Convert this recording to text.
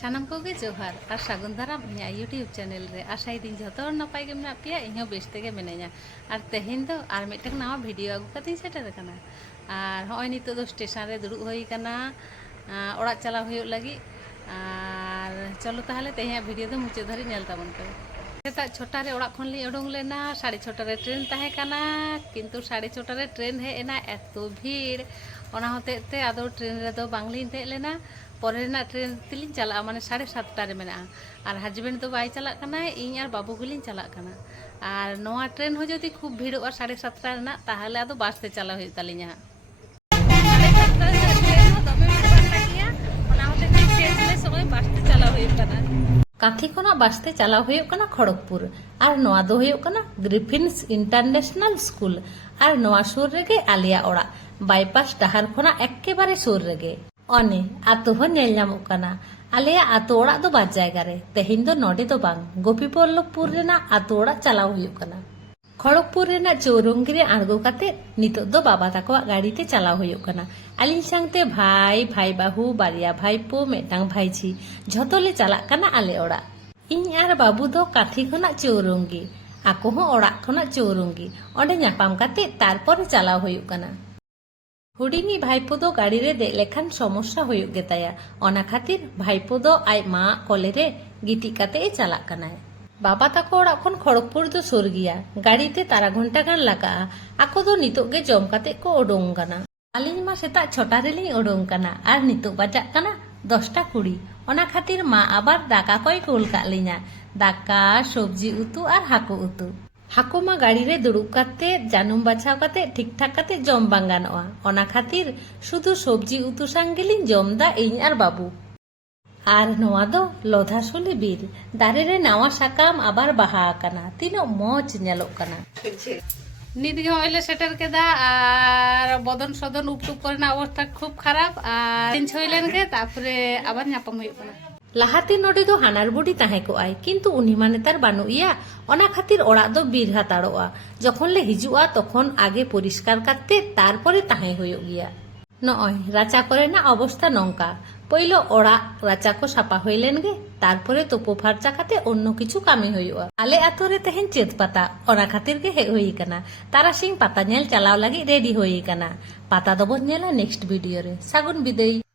ᱥᱟᱱᱟᱢ ᱠᱚᱜᱮ ᱡᱚᱦᱟᱨ ᱟᱨ ᱥᱟᱹᱜᱩᱱ ᱫᱟᱨᱟᱢ ᱤᱧᱟᱹᱜ ᱤᱭᱩᱴᱤᱭᱩᱵ ᱪᱮᱱᱮᱞ ᱨᱮ ᱟᱥᱟᱭᱫᱤᱧ ᱡᱷᱚᱛᱚ ᱦᱚᱲ ᱱᱟᱯᱟᱭ ᱜᱮ ᱢᱮᱱᱟᱜ ᱯᱮᱭᱟ ᱤᱧᱦᱚᱸ ᱵᱮᱥ ᱛᱮᱜᱮ ᱢᱤᱱᱟᱹᱧᱟ ᱟᱨ ᱛᱮᱦᱮᱧ ᱫᱚ ᱟᱨ ᱢᱤᱫᱴᱟᱝ ᱱᱟᱣᱟ ᱵᱷᱤᱰᱤᱭᱳ ᱟᱹᱜᱩ ᱠᱟᱛᱮᱧ ᱥᱮᱴᱮᱨ ᱟᱠᱟᱱᱟ ᱟᱨ ᱦᱚᱸᱜᱼᱚᱭ ᱱᱤᱛᱚᱜ ᱫᱚ ᱥᱴᱮᱥᱚᱱ ᱨᱮ ᱫᱩᱲᱩᱵ ᱦᱩᱭ ᱟᱠᱟᱱᱟ ᱚᱲᱟᱜ ᱪᱟᱞᱟᱣ ᱦᱩᱭᱩᱜ ᱞᱟᱹᱜᱤᱫ ᱟᱨ ᱪᱚᱞᱚ ᱛᱟᱦᱞᱮ ᱛᱮᱦᱮᱧᱟᱜ ᱵᱷᱤᱰᱤᱭᱳ ᱫᱚ ᱢᱩᱪᱟᱹᱫ ᱫᱷᱟᱹᱨᱤᱡ ᱧᱮᱞ ᱛᱟᱵᱚᱱ ᱯᱮ। ᱥᱮᱛᱟᱜ 6টা ᱨᱮ ᱚᱲᱟᱜ ᱠᱷᱚᱱ ᱞᱤᱧ ᱩᱰᱩᱝ ᱞᱮᱱᱟ 6:30 ᱨᱮ ᱴᱨᱮᱱ ᱛᱟᱦᱮᱸ ᱠᱟᱱᱟ ᱠᱤᱱᱛᱩ 6:30 ᱨᱮ ᱴᱨᱮᱱ ᱦᱮᱡ ᱮᱱᱟ ᱮᱛᱚ ᱵᱷᱤᱲ ᱚᱱᱟ ᱦᱚᱛᱮᱡ ᱛᱮ ᱟᱫᱚ ᱴᱨᱮᱱ ᱨᱮᱫᱚ ᱵᱟᱝᱞᱤᱧ ᱫᱮᱡ ᱞᱮᱱᱟ ᱯᱚᱨᱮ ᱨᱮᱱᱟᱜ ᱴᱨᱮᱱ ᱛᱮᱞᱤᱧ ᱪᱟᱞᱟᱜᱼᱟ ᱢᱟᱱᱮ 7:30 ᱨᱮ ᱢᱮᱱᱟᱜᱼᱟ ᱟᱨ ᱦᱟᱡᱵᱮন্ড ᱫᱚ ᱵᱟᱭ ᱪᱟᱞᱟᱜ ᱠᱟᱱᱟ ᱤᱧ ᱟᱨ ᱵᱟᱹᱵᱩ ᱜᱮᱞᱤᱧ ᱪᱟᱞᱟᱜ ᱠᱟᱱᱟ ᱟᱨ ᱱᱚᱣᱟ ᱴᱨᱮᱱ ᱦᱚᱸ ᱡᱩᱫᱤ ᱠᱷᱩᱵ ᱵᱷᱤᱲᱚᱜᱼᱟ 7:30 ᱨᱮᱱᱟᱜ ᱛᱟᱦᱞᱮ ᱟᱫᱚ ᱵᱟᱥ ᱛᱮ ᱪᱟᱞᱟᱣ ᱦᱩᱭᱩᱜ ᱛᱟᱹᱞᱤᱧᱟ কাঁথি খোনাᱜ বাসতে চালাও ᱦᱩᱭᱩᱜ ᱠᱟᱱᱟ খড়গপুর আর নোয়া ᱫᱚ ᱦᱩᱭᱩᱜ ᱠᱟᱱᱟ গ্রিফিন্স ইন্টারন্যাশনাল স্কুল আর নোয়া সুর রেগে আলিয়া ᱚᱲᱟᱜ বাইপাস ডাহার খোনাᱜ একেবারে সুর রেগে অনে আতো হᱚᱸ ᱧᱮᱞ ᱧᱟᱢᱚᱜ ᱠᱟᱱᱟ ᱟᱞᱮᱭᱟᱜ ᱟᱛᱳ ᱚᱲᱟᱜ ᱫᱚ ᱵᱟᱨ ᱡᱟᱭᱜᱟ ᱨᱮ ᱛᱮᱦᱮᱧ ᱫᱚ ᱱᱚᱰᱮ ᱫᱚ ᱵᱟᱝ ᱜᱳᱯᱤᱵᱚল্ᱞᱚᱵᱽᱯᱩᱨ ᱨᱮᱱᱟᱜ ᱟᱛᱳ ᱚᱲᱟᱜ ᱪᱟᱞᱟᱣ ᱦᱩᱭᱩᱜ ᱠᱟᱱᱟ খড়গপুর ᱨᱮᱱᱟᱜ চৌরঙ্গি রে আᱬগো ᱠᱟᱛᱮ ᱱᱤᱛᱚᱜ ᱫᱚ ᱵᱟᱵᱟ ᱛᱟᱠᱚᱣᱟᱜ ᱜᱟᱹᱰᱤᱛᱮ ᱪᱟᱞᱟᱣ ᱦᱩᱭᱩᱜ ᱠᱟᱱᱟ ᱟᱹᱞᱤᱧ ᱥᱟᱶᱛᱮ ᱵᱷᱟᱭ ᱵᱷᱟᱭ ᱵᱟᱹᱦᱩ ᱵᱟᱨᱭᱟ ᱵᱷᱟᱭᱯᱳ ᱢᱤᱫᱴᱟᱝ ᱵᱷᱟᱭঝি ᱡᱷᱚᱛᱚ ᱞᱮ ᱪᱟᱞᱟᱜ ᱠᱟᱱᱟ ᱟᱞᱮ ᱚᱲᱟᱜ ᱤᱧ ᱟᱨ ᱵᱟᱹᱵᱩ ᱫᱚ ᱠᱟᱹথি ᱠᱷᱚᱱᱟᱜ চৌরঙ্গি ᱟᱠᱚ ᱦᱚᱸ ᱚᱲᱟᱜ ᱠᱷᱚᱱᱟᱜ চৌরঙ্গি ᱚᱸᱰᱮ ᱧᱟᱯᱟᱢ ᱠᱟᱛᱮ ᱛᱟᱨᱯᱚᱨ ᱪᱟᱞᱟᱣ ᱦᱩᱭᱩᱜ ᱠᱟᱱᱟ ᱦᱩᱰᱤᱧᱤᱡ ᱵᱷᱟᱭᱯᱳ ᱫᱚ ᱜᱟᱹᱰᱤ ᱨᱮ ᱫᱮᱡ ᱞᱮᱠᱷᱟᱱ ᱥᱚᱢᱚᱥᱥᱟ ᱦᱩᱭᱩᱜ ᱜᱮᱛᱟᱭᱟ ᱚᱱᱟ ᱠᱷᱟᱹᱛᱤᱨ ᱵᱷᱟᱭᱯᱳ ᱫᱚ ᱟᱡ ᱢᱟ ᱠᱚᱞᱮ ᱨᱮ ᱜᱤᱛᱤᱡ ᱠᱟᱛᱮ ᱮ ᱪᱟᱞᱟᱜ ᱠᱟᱱᱟᱭ বাবা তাকো অড়াᱜ ᱠᱷᱚᱱ খড়গপুর ᱫᱚ ᱥᱩᱨ ᱜᱮᱭᱟ গাড়িতে তারা ঘন্টা গান লাগাᱜᱼᱟ ᱟᱠᱚ ᱫᱚ ᱱᱤᱛᱚᱜ ᱜᱮ ᱡᱚᱢ ᱠᱟᱛᱮ ᱠᱚ ᱩᱰᱩᱝ ᱠᱟᱱᱟ ᱟᱹᱞᱤᱧ ᱢᱟ ᱥᱮᱛᱟᱜ 6টা ᱨᱮᱞᱤᱧ ᱩᱰᱩᱝ ᱠᱟᱱᱟ ᱟᱨ ᱱᱤᱛᱚᱜ ᱵᱟᱡᱟᱜ ᱠᱟᱱᱟ 10টা 20 ᱚᱱᱟ ᱠᱷᱟᱹᱛᱤᱨ ᱢᱟ ᱟᱵᱟᱨ ᱫᱟᱠᱟ ᱠᱚᱭ ᱠᱩᱞ ᱠᱟᱜ ᱞᱤᱧᱟ ᱫᱟᱠᱟ ᱥᱚᱵᱽᱡᱤ ᱩᱛᱩ ᱟᱨ ᱦᱟᱹᱠᱩ ᱩᱛᱩ ᱦᱟᱹᱠᱩ ᱢᱟ ᱜᱟᱹᱰᱤ ᱨᱮ ᱫᱩᱲᱩᱵ ᱠᱟᱛᱮ ᱡᱟᱹᱱᱩᱢ ᱵᱟᱪᱷᱟᱣ ᱠᱟᱛᱮ ᱴᱷᱤᱠ ᱴᱷᱟᱠ ᱠᱟᱛᱮ ᱡᱚᱢ ᱵᱟᱝ ᱜᱟᱱᱚᱜᱼᱟ ᱚᱱᱟ ᱠᱷᱟᱹᱛᱤᱨ ᱥᱩᱫᱷᱩ ᱥᱚᱵᱽᱡᱤ ᱩᱛᱩ ᱥᱟᱝ ᱜᱮᱞᱤᱧ ᱡᱚᱢ ᱫᱟ ᱤᱧ ᱟᱨ ᱵᱟᱹᱵᱩ আর নোয়া দো লধাশুলি বীর দারে রে নাওয়া সাকাম আবার বাহা আকানা তিনো মজ ᱧᱮᱞᱚᱜ ᱠᱟᱱᱟ নিত গে হইলে সেটার কেদা আর বদন সদন উপটুপ করেনা অবস্থা খুব খারাপ আর চেঞ্জ হইলেন গে তারপরে আবার ᱧᱟᱯᱟᱢ ᱦᱩᱭᱩᱜ ᱠᱟᱱᱟ লাহাতে নডে দো হানার বুড়ি তাহে কো আই কিন্তু উনি মানে তার বানু ইয়া অনা খাতির ওড়াগ দো বীর হাতাড়োয়া যখন লে হিজুয়া তখন আগে পরিষ্কার করতে তারপরে তাহে হইও গিয়া নয় রাচা করে না অবস্থা নঙ্কা পইলো ওড়াগ রাচা কো সাপা হইলেন গে তারপরে তোপো ফারচা কাতে অন্য কিছু কামি হইয়া আলে আতরে তেহেন চেত পাতা অনা খাতির গে হেই হই কানা তারা সিং পাতা ñেল চালাও লাগি রেডি হই কানা পাতা দবো ñেলা নেক্সট ভিডিও রে সাগুন বিদায়।